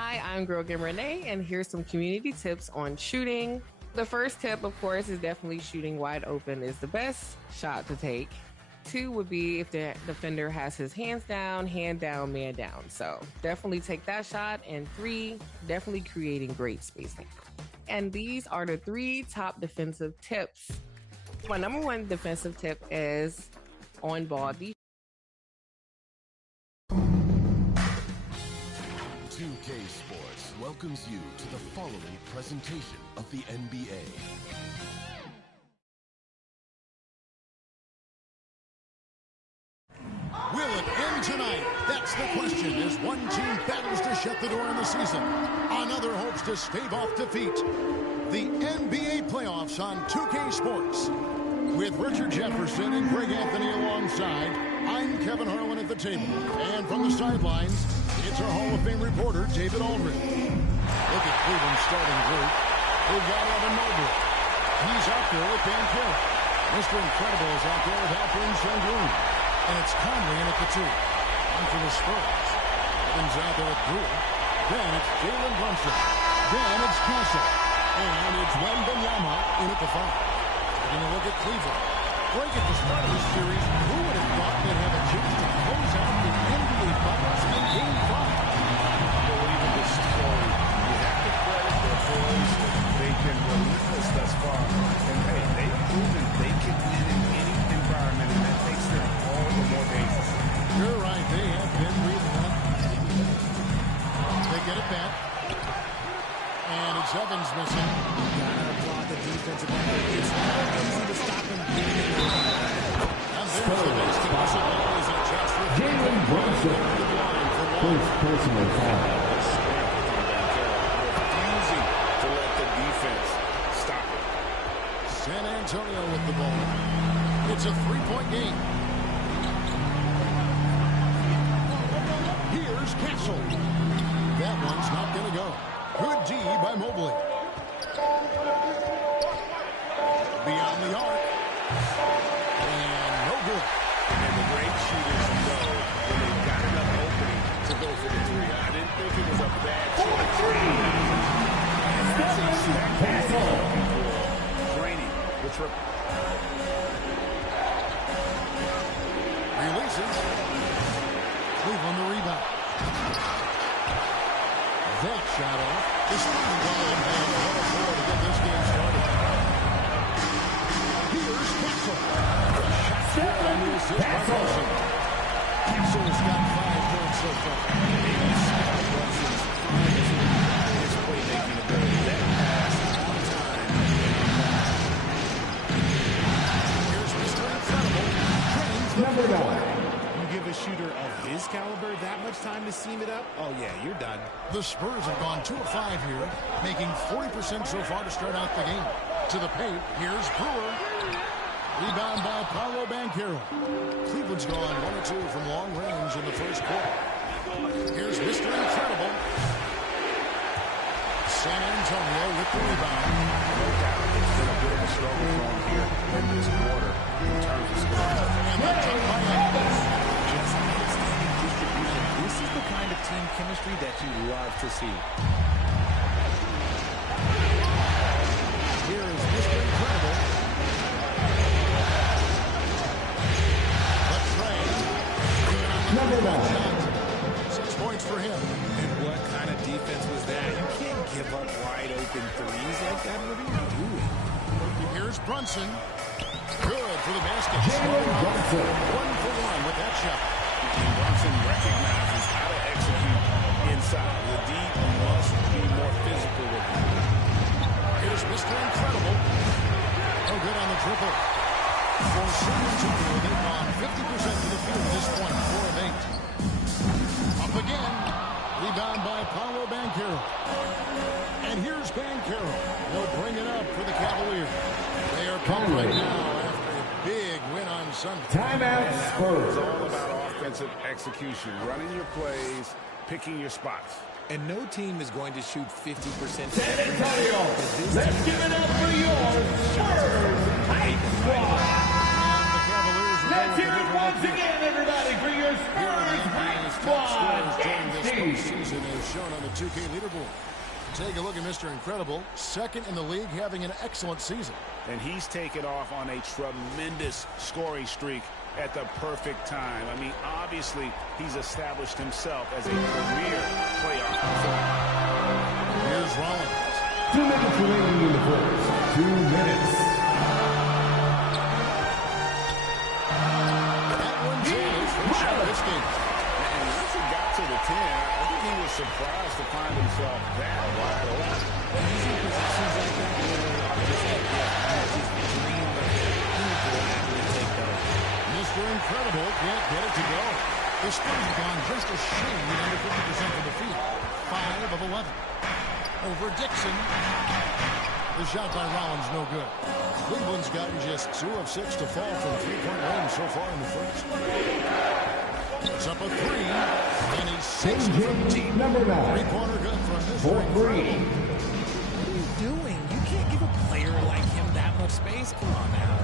Hi, I'm Girl Game Renee, and here's some community tips on shooting. The first tip, of course, is definitely shooting wide open is the best shot to take. 2 would be if the defender has his hands down, hand down, man down. So definitely take that shot. And 3, definitely creating great spacing. And these are the 3 top defensive tips. My number 1 defensive tip is on ball defense. 2K Sports welcomes you to the following presentation of the NBA. Will it end tonight? That's the question as one team battles to shut the door on the season. Another hopes to stave off defeat. The NBA playoffs on 2K Sports. With Richard Jefferson and Greg Anthony alongside, I'm Kevin Harlan at the table. And from the sidelines, it's our Hall of Fame reporter, David Aldridge. Look at Cleveland's starting group. They've got Evan Mobley. He's out there with Dan Carroll. Mr. Incredible is out there with Alfred Sengun. And it's Conley in at the 2. And for the Spurs, Evans out there with Brewer. Then it's Jalen Brunson. Then it's Castle. And it's Wembanyama in at the 5. Taking a look at Cleveland. Greg, at the start of this series, who would have thought they'd have a chance to close out the NBA Finals in Game 5? Unbelievable this story. You have to credit their boys. They've been relentless thus far. And hey, they've proven they can win in any environment, and that makes them all the more dangerous. You're right. They have been relentless. They get it back. And it's Evans missing. Gotta applaud the defensive effort. It's not easy to stop him getting in the line. And there's the base to miss it. There's a chance for Jalen Brunson. First personal foul. Refusing to let the defense stop it. San Antonio with the ball. It's a 3-point game. Here's Castle. That one's not going to go. Good D by Mobley. Beyond the arc. And no good. And the great shooters know when they've got enough opening to go for the 3. I didn't think it was a bad choice. And that's exactly what they're looking for. Training the triple. Releases. Cleveland the rebound. That shot off. This one line and another four to get this game started. Here's Castle. Castle's got 5 points so far. His playmaking ability. That pass on time. Here's Mr. Incredible. Number 9. Give a shooter of his caliber that much time to seam it up, oh yeah, you're done. The Spurs have gone 2 of 5 here, making 40% so far to start out the game. To the paint, here's Brewer. Rebound by Paolo Banchero. Cleveland's gone 1 or 2 from long range in the first quarter. Here's Mr. Incredible. San Antonio with the rebound. No doubt it's been a bit of a struggle for him here in this quarter in terms of scoring. And that's up by Evans. Just outstanding distribution. This is the kind of team chemistry that you love to see. Here is Mr. Incredible. Let's try. Number 9. 6 points for him. And what kind of defense was that? You can't give up wide open threes like that. What are you doing? Here's Brunson. Good for the basket. Jalen Brunson. 1 for 1 with that shot. And Brunson recognizes how to execute inside. The D must be more physical with him. Here's Mr. Incredible. Oh, good on the triple. For San Antonio, they've gone 50% to the field at this point, 4 of 8. Up again. Rebound by Paolo Banchero. And here's Banchero. He'll bring it up for the Cavaliers. They are pumped right now after a big win on Sunday. Timeout Spurs. It's all about offensive execution, running your plays, picking your spots. And no team is going to shoot 50%. San Antonio, let's give it up for your Spurs Hype Squad. Let's hear it once again, everybody, for your Spurs Hype Squad. this season as shown on the 2K leaderboard. Take a look at Mr. Incredible, second in the league, having an excellent season. And he's taken off on a tremendous scoring streak at the perfect time. I mean, obviously, he's established himself as a premier playoff performer. Here's Rollins. 2 minutes remaining in the first. 2 minutes. That one's in. It's from Shabisky. And once he got to the 10, I think he was surprised to find himself that wide open. He's in positions like that where I'm just like, yeah, just dream of he would gladly take those. Mr. Incredible can't get it to go. The Spurs have gone just a shade under 50% from the field. 5 of 11. Over Dixon. The shot by Rollins, no good. Cleveland's gotten just 2 of 6 to fall from 3-point range so far in the first. It's up a 3, and he's 6 from deep. Number 9. Three-pointer good from Mr. For Incredible. 3. What are you doing? You can't give a player like him that much space. Come on now.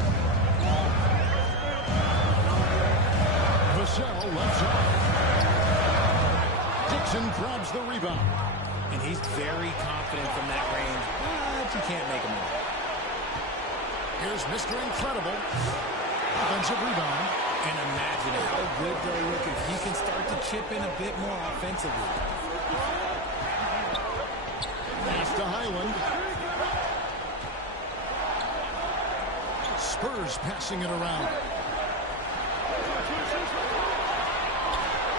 Vassell left side. Dixon grabs the rebound. And he's very confident from that range, but you can't make him out. Here's Mr. Incredible. Offensive rebound. And imagine how good they'll look if he can start to chip in a bit more offensively. Pass to Highland. Spurs passing it around.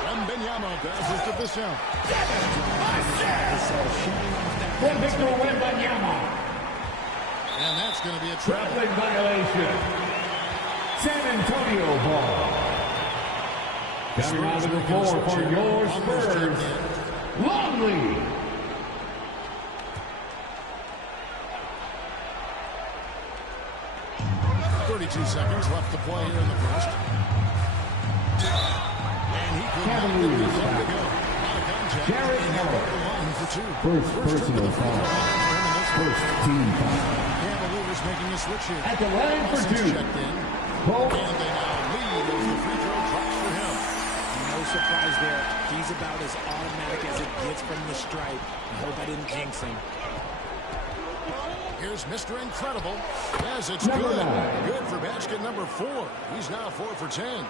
Wembanyama passes to Vassell. For Victor Wembanyama. And that's going to be a travel. Traveling violation. San Antonio ball. Coming out of the floor for your Spurs. Longley. .32 seconds left to play here in the first. And he could not get this one to go. Out of contact. Jared And he'll go to the line for 2. First personal foul. First team foul. Cavaliers making a switch here. At the line for Wilson's 2. checked in. Bolt. And they now lead as the free throw drops for him. No surprise there. He's about as automatic as it gets from the stripe. I hope I didn't jinx him. Here's Mr. Incredible. Yes, it's Number good. 9. Good for basket number 4. He's now 4 for 10.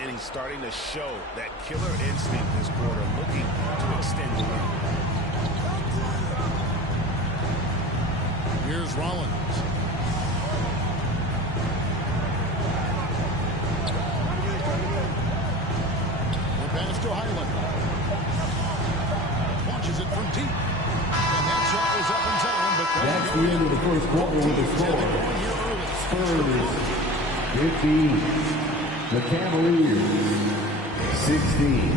And he's starting to show that killer instinct this quarter, looking to extend the lead. Here's Rollins. The pass to Highland. Launches it from deep. And that shot was up in time, but That's the end of the first quarter with the score. Spurs 15. The Cavaliers 16.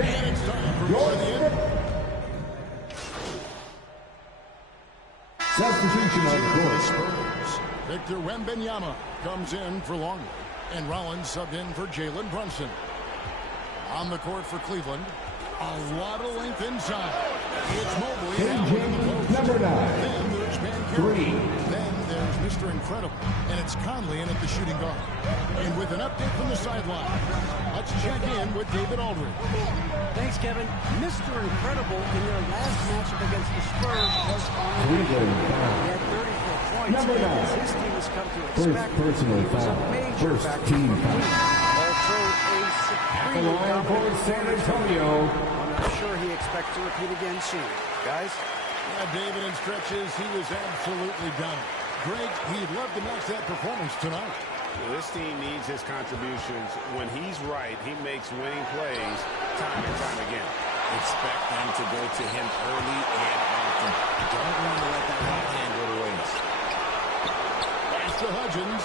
And it's time for more of the end. Substitution on the court. Spurs. Victor Wembanyama comes in for Longley. And Rollins subbed in for Jalen Brunson. On the court for Cleveland. A lot of length inside. It's Mobley now in the post. Number 9. Then there's Van Carey. 3. Then there's Mr. Incredible. And it's Conley in at the shooting guard. And with an update from the sideline, let's check in with David Aldridge. Thanks, Kevin. Mr. Incredible in their last matchup against the Spurs was on the Cleveland He foul. had 34 points. Number 9. As his team has come to First expect. personal He was a foul. major First factor team for the foul. team. Also a At the supremely line for dominant San Antonio. I'm sure he expects to repeat again soon. Guys? Yeah, David, in stretches, he was absolutely done. Greg, he'd love to match that performance tonight. This team needs his contributions. When he's right, he makes winning plays time and time again. Expect them to go to him early and often. Don't want to let that hot hand go to waste. Pass to Hudgens.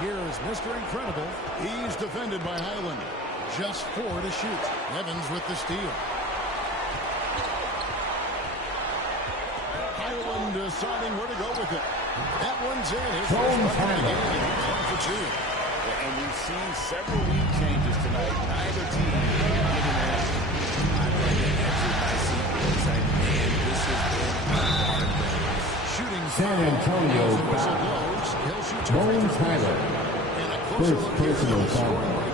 Here's Mr. Incredible. He's defended by Highland. Just 4 to shoot. Evans with the steal. Highland deciding where to go with it. That one's in. His first bucket of the game. He's 1 for 2. And we've seen several lead changes tonight. Neither team getting an answer. I'm going to answer my seat because I man, this has been a hard day. Shooting San Antonio foul. Whistle foul. blows. He'll shoot 2 free Bones throws. Tyler. And a closer First look here personal at the foul. scoring